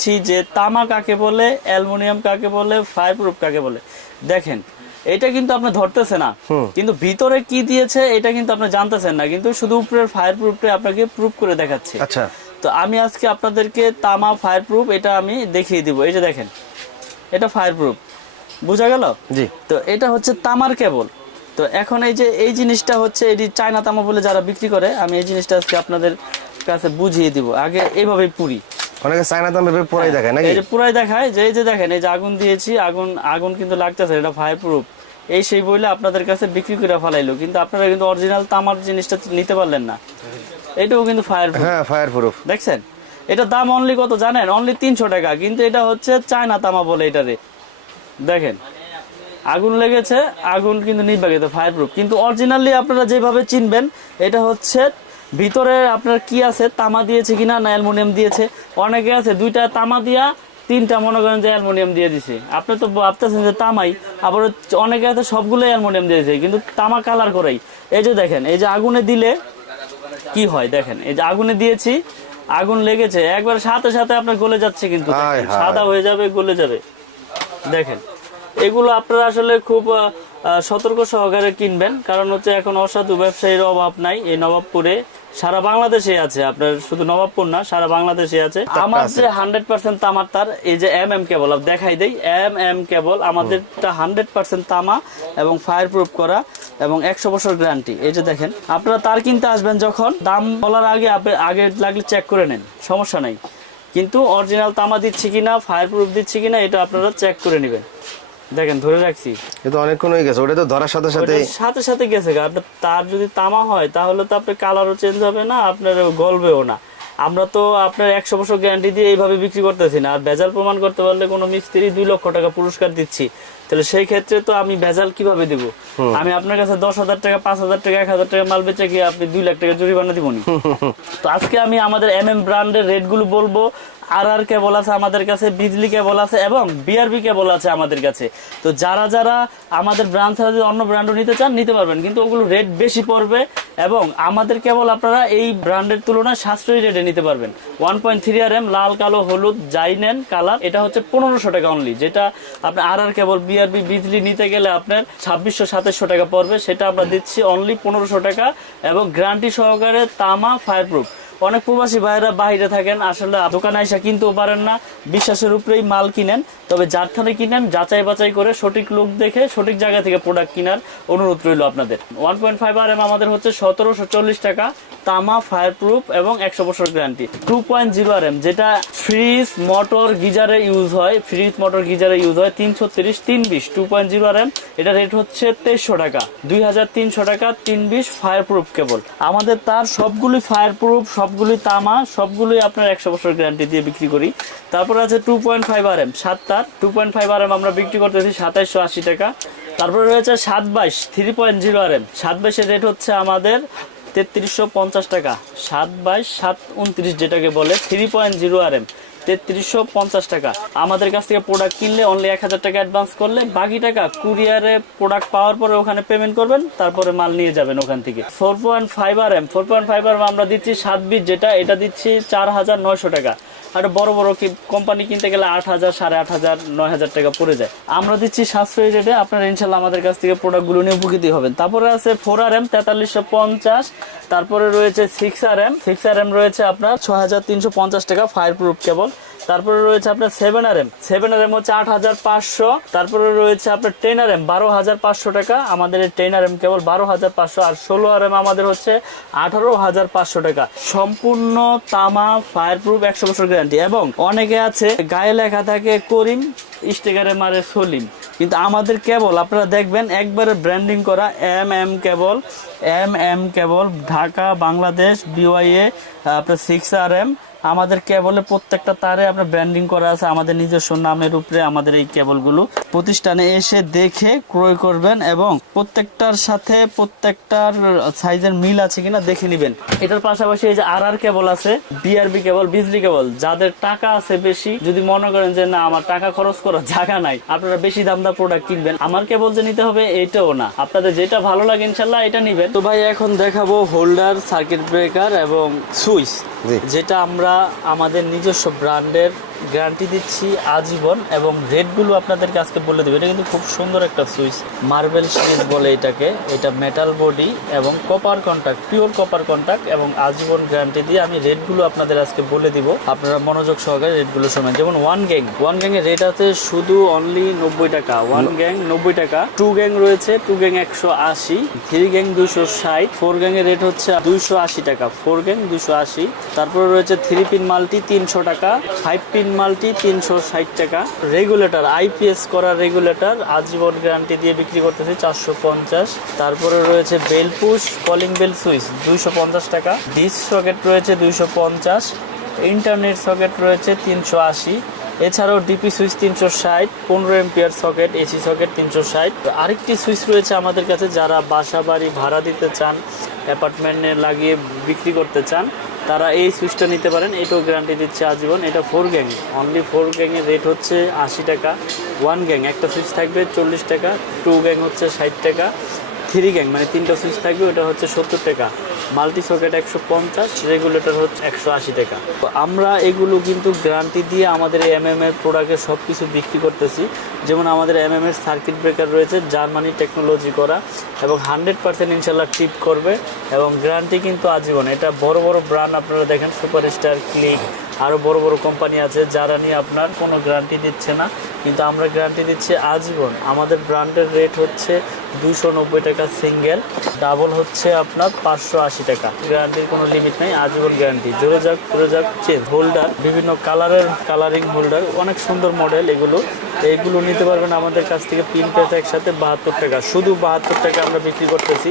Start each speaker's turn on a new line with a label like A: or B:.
A: দিচ্ছি যে তামা কাকে বলে অ্যালুমিনিয়াম কাকে বলে ফায়ার প্রুফ কাকে বলে। দেখেন এটা কিন্তু আপনি ধরতেছে না। কিন্তু ভিতরে কি দিয়েছে এটা কিন্তু আপনি জানতেছেন না। কিন্তু শুধু উপরের ফায়ার প্রুফটা আপনাকে প্রুফ করে দেখাচ্ছে।
B: আচ্ছা।
A: তো আমি আজকে আপনাদেরকে তামা ফায়ার প্রুফ এটা আমি দেখিয়ে দিব। এই যে দেখেন এটা ফায়ার প্রুফ বোঝা গেল?
B: জি।
A: তো এটা হচ্ছে তামার কেবল। তো এখন এই যে এই জিনিসটা হচ্ছে এটি চায়না তামা বলে যারা বিক্রি করে আমি এই জিনিসটা আজকে আপনাদের কাছে বুঝিয়ে দিব। আগে এইভাবে পুরি।
B: অনেকে চায়না ভেবে পড়াই দেখায় নাকি?
A: এই যে পুরাই দেখায় যে এই যে দেখেন এই যে আগুন দিয়েছি আগুন আগুন কিন্তু লাগতেছে এটা ফায়ার প্রুফ এই সেই বইলে আপনাদের কাছে বিক্রি করে ফেলাইলো কিন্তু আপনারা কিন্তু অরিজিনাল তামার জিনিসটা নিতে পারলেন না। এটাও কিন্তু ফায়ার প্রুফ
B: হ্যাঁ ফায়ার প্রুফ
A: দেখছেন? এটা দাম অনলি কত জানেন? অনলি তিনশো টাকা কিন্তু এটা হচ্ছে চায়না তামা বলে এটারে। দেখেন আগুন লেগেছে আগুন কিন্তু গেছে ফায়ার প্রুফ কিন্তু অরিজিনালি আপনারা যেভাবে চিনবেন এটা হচ্ছে ভিতরে আপনার কি আছে? তামা দিয়েছে কিনা? না অ্যালুমিনিয়াম দিয়েছে। অনেকে আছে দুইটা তামা দিয়া তিনটা মনে করেন যে অ্যালুমিনিয়াম দিয়ে দিছে। আপনি তো ভাবতেছেন যে তামাই আবার অনেকে আছে সবগুলো অ্যালুমিনিয়াম দিয়েছে কিন্তু তামা কালার করেই। এই যে দেখেন এই যে আগুনে দিলে কি হয়? দেখেন এই যে আগুনে দিয়েছি আগুন লেগেছে একবার সাথে সাথে আপনার গলে যাচ্ছে কিন্তু। সাদা হয়ে যাবে গলে যাবে। দেখেন এগুলো আপনারা আসলে খুব সতর্ক সহকারে কিনবেন কারণ হচ্ছে এখন অসাধু ব্যবসায়ীর অভাব নাই এই নবাবপুরে সারা বাংলাদেশে আছে আপনার শুধু নবাবপুর না সারা বাংলাদেশে আছে। আমার যে হান্ড্রেড পার্সেন্ট তামার তার এই যে এম এম কেবল দেখাই দেই এম এম কেবল আমাদেরটা হান্ড্রেড পার্সেন্ট তামা এবং ফায়ার প্রুফ করা এবং একশো বছর গ্যারান্টি এই যে দেখেন আপনারা তার কিনতে আসবেন যখন দাম বলার আগে আপনি আগে লাগলে চেক করে নেন সমস্যা নাই। কিন্তু অরিজিনাল তামা দিচ্ছি কিনা ফায়ার প্রুফ দিচ্ছি কিনা এটা আপনারা চেক করে নেবেন। দেখেন ধরে রাখছি।
B: এটা অনেকক্ষণ হয়ে গেছে ওটা তো ধরার সাথে সাথে
A: সাথে সাথে গেছে। আপনার তার যদি তামা হয় তাহলে তো আপনার কালারও চেঞ্জ হবে না আপনার গলবেও না। আমরা তো আপনার একশো বছর গ্যারান্টি দিয়ে এইভাবে বিক্রি করতেছি না আর ভেজাল প্রমাণ করতে পারলে কোনো মিস্ত্রি দুই লক্ষ টাকা পুরস্কার দিচ্ছি। তাহলে সেই ক্ষেত্রে তো আমি ভেজাল কীভাবে দিব? আমি আপনার কাছে দশ হাজার টাকা পাঁচ হাজার টাকা এক হাজার টাকা মাল বেচে গিয়ে আপনি দুই লাখ টাকা জরিমানা দিবনি। তো আজকে আমি আমাদের এম এম ব্র্যান্ডের রেটগুলো বলব আর আর কেবল আছে আমাদের কাছে, বিজলি কেবল আছে এবং বিআরবি কেবল আছে আমাদের কাছে। তো যারা যারা আমাদের ব্র্যান্ড ছাড়া যদি অন্য ব্র্যান্ডও নিতে চান, নিতে পারবেন। কিন্তু ওগুলো রেট বেশি পড়বে এবং আমাদের কেবল আপনারা এই ব্র্যান্ডের তুলনায় সাশ্রয়ী রেটে নিতে পারবেন। One point three R M লাল, কালো, হলুদ যাই নেন কালার, এটা হচ্ছে পনেরোশো টাকা অনলি যেটা আপনার আর আর কেবল, বিআরবি, বিজলি নিতে গেলে আপনার ছাব্বিশশো, সাতাশশো টাকা পড়বে। সেটা আমরা দিচ্ছি অনলি পনেরোশো টাকা এবং গ্যারান্টি সহকারে তামা ফায়ার প্রুফ অনেক প্রবাসী ভাইরা বাইরে থাকেন, আসলে দোকানে এসে কিনতেও পারেন না, বিশ্বাসের উপরেই মাল কিনেন, তবে যার থানে কিনেন, যাচাই বাছাই করে সঠিক লোক দেখে সঠিক জায়গা থেকে প্রোডাক্ট কেনার অনুরোধ রইল আপনাদের। One point five R M আমাদের হচ্ছে সতেরোশো চল্লিশ টাকা, তামা ফায়ার প্রুফ এবং একশো বছর guarantee two point zero R M যেটা ফ্রিজ মোটর গিজারে ইউজ হয় ফ্রিজ মোটর গিজারে ইউজ হয়, তিনশো তিরিশ তিন বিশ two point zero R M এটা রেট হচ্ছে তেইশশো টাকা। দুই হাজার তিনশো টাকা তিন বিশ ফায়ার প্রুফ কেবল আমাদের তার সবগুলি ফায়ার প্রুফ সবগুলি তামা, সবগুলোই আপনার একশো বছর গ্যারান্টি দিয়ে বিক্রি করি। তারপর আছে two point five R M সাত তার। Two point five R M আমরা বিক্রি করতেছি সাতাইশশো আশি টাকা। তারপরে রয়েছে সাত বাইশ three point zero R M সাত বাইশের রেট হচ্ছে আমাদের তেত্রিশশো পঞ্চাশ টাকা। সাত বাইশ, সাত উনত্রিশ যেটাকে বলে three point zero R M তেত্রিশশো পঞ্চাশ টাকা। আমাদের কাছ থেকে প্রোডাক্ট কিনলে অনলি এক হাজার টাকা অ্যাডভান্স করলে বাকি টাকা কুরিয়ারে প্রোডাক্ট পাওয়ার পরে ওখানে পেমেন্ট করবেন, তারপরে মাল নিয়ে যাবেন ওখান থেকে। Four point five R M four point five R আমরা দিচ্ছি সাত বিট যেটা, এটা দিচ্ছি চার হাজার নয়শো টাকা। আর বড় বড় কোম্পানি কিনতে গেলে আট হাজার, সাড়ে আট হাজার, নয় হাজার টাকা পড়ে যায়। আমরা দিচ্ছি সাশ্রয়ী রেটে আপনারা ইনশাল্লাহ আমাদের কাছ থেকে প্রোডাক্টগুলো নিয়ে উপকৃত হবেন। তারপরে আছে ফোর আর এম তেতাল্লিশশো পঞ্চাশ। তারপরে রয়েছে six R M six R M রয়েছে আপনার ছ হাজার তিনশো পঞ্চাশ টাকা ফায়ার প্রুফ কেবল তারপরে রয়েছে আপনার seven R M seven R M হচ্ছে আট হাজার পাঁচশো। তারপরে রয়েছে আপনার টেন আর এম বারো হাজার পাঁচশো টাকা। আমাদের এই টেন আর এম কেবল বারো হাজার পাঁচশো আর ষোলো আর এম আমাদের হচ্ছে আঠারো হাজার পাঁচশো টাকা। সম্পূর্ণ তামা ফায়ার প্রুফ একশো বছর গ্যারান্টি এবং অনেকে আছে, গায়ে লেখা থাকে করিম স্টিকারে মারে সলিম। কিন্তু আমাদের কেবল, আপনারা দেখবেন, একবারে ব্র্যান্ডিং করা M M cable M M cable, Dhaka, Bangladesh BYA আপনার সিক্স আর এম আমাদের কেবলে প্রত্যেকটা তারে আপনার ব্র্যান্ডিং করা আছে, আমাদের নিজস্ব নামের উপরে আমাদের এই কেবলগুলো। প্রতিষ্ঠানে এসে দেখে ক্রয় করবেন এবং প্রত্যেকটার সাথে প্রত্যেকটার সাইজের মিল আছে কিনা দেখে নেবেন। এটার পাশাপাশি এই যে আর আর কেবল আছে বিআরবি কেবল বিজলি কেবল, যাদের টাকা আছে বেশি, যদি মনে করেন যে না, আমার টাকা খরচ করার জায়গা নাই, আপনারা বেশি দাম দা প্রোডাক্ট কিনবেন। আমার কেবল যে নিতে হবে, এটাও না। আপনাদের যেটা ভালো লাগে ইনশাল্লাহ, এটা নিবেন। তো ভাই, এখন দেখাবো হোল্ডার সার্কিট ব্রেকার এবং সুইচ। যেটা আমরা আমাদের নিজস্ব ব্র্যান্ডের গ্যারান্টি দিচ্ছি আজীবন এবং রেটগুলো আপনাদেরকে আজকে বলে দেবো। এটা কিন্তু খুব সুন্দর একটা সুইচ। মার্বেল সিরিজ বলে এটাকে। এটা মেটাল বডি এবং copper contact pure copper contact এবং আজীবন গ্যারান্টি দিয়ে আমি রেটগুলো আপনাদের আজকে বলে দিব। আপনারা মনোযোগ সহকারে রেটগুলো শোনেন। যেমন ওয়ান গ্যাং ওয়ান গ্যাং এর রেট আছে শুধু অনলি নব্বই টাকা। ওয়ান গ্যাং নব্বই টাকা। টু গ্যাং রয়েছে টু গ্যাং একশো আশি থ্রি গ্যাং দুশো ষাট ফোর গ্যাং এর রেট হচ্ছে দুইশো আশি টাকা। ফোর গ্যাং দুশো আশি। তারপরে রয়েছে থ্রি পিন মাল্টি তিনশো টাকা। ফাইভ পিন মাল্টি তিনশো ষাট টাকা। রেগুলেটর আইপিএস করা রেগুলেটর, আজীবন গ্যারান্টি দিয়ে বিক্রি করতেছি চারশো পঞ্চাশ। তারপরে রয়েছে bell push, calling bell switch, দুইশো পঞ্চাশ টাকা। ডিস সকেট রয়েছে দুইশো পঞ্চাশ। ইন্টারনেট সকেট রয়েছে তিনশো আশি। এছাড়াও ডিপি সুইচ তিনশো ষাট, পনেরো এম্পিয়ার সকেট, এসি সকেট তিনশো ষাট। আরেকটি সুইচ রয়েছে আমাদের কাছে যারা বাসা বাড়ি ভাড়া দিতে চান, অ্যাপার্টমেন্টে লাগিয়ে বিক্রি করতে চান তারা এই সুইচটা নিতে পারেন, এটাও গ্যারান্টি দিচ্ছে আজীবন। এটা ফোর গ্যাং অনলি ফোর গ্যাংয়ের রেট হচ্ছে আশি টাকা। ওয়ান গ্যাং একটা সুইচ থাকবে চল্লিশ টাকা টু গ্যাং হচ্ছে ষাট টাকা থ্রি গ্যাং মানে তিনটা সুইচ থাকবে, ওটা হচ্ছে সত্তর টাকা। মাল্টি সকেট একশো পঞ্চাশ, রেগুলেটর হচ্ছে একশো আশি টাকা। তো আমরা এগুলো কিন্তু গ্যারান্টি দিয়ে আমাদের এম এম এর প্রোডাক্টের সব কিছু বিক্রি করতেছি। যেমন আমাদের এম এম এর সার্কিট ব্রেকার রয়েছে জার্মানি টেকনোলজি করা, এবং হান্ড্রেড পার্সেন্ট ইনশাল্লাহ টিপ করবে, এবং গ্যারান্টি কিন্তু আজীবন। এটা বড় বড় ব্র্যান্ড আপনারা দেখেন সুপারস্টার ক্লিক আরও বড় বড় কোম্পানি আছে, যারা নিয়ে আপনার কোনো গ্যারান্টি দিচ্ছে না। কিন্তু আমরা গ্যারান্টি দিচ্ছি আজীবন। আমাদের ব্র্যান্ডের রেট হচ্ছে দুশো টাকা সিঙ্গেল ডাবল হচ্ছে আপনার পাঁচশো আট আশি টাকা। গ্যারান্টির কোনো লিমিট নেই, আজীবন গ্যারান্টি জোরে যাক পুরো যাক চেন হোল্ডার বিভিন্ন কালারের কালারিং হোল্ডার অনেক সুন্দর মডেল এগুলো। এইগুলো নিতে পারবেন আমাদের কাছ থেকে তিন পেতে একসাথে বাহাত্তর টাকা। শুধু বাহাত্তর টাকা আমরা বিক্রি করতেছি।